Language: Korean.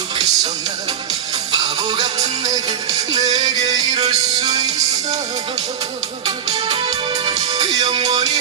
좋겠어 난 바보 같은 내게 이럴 수 있어 영원히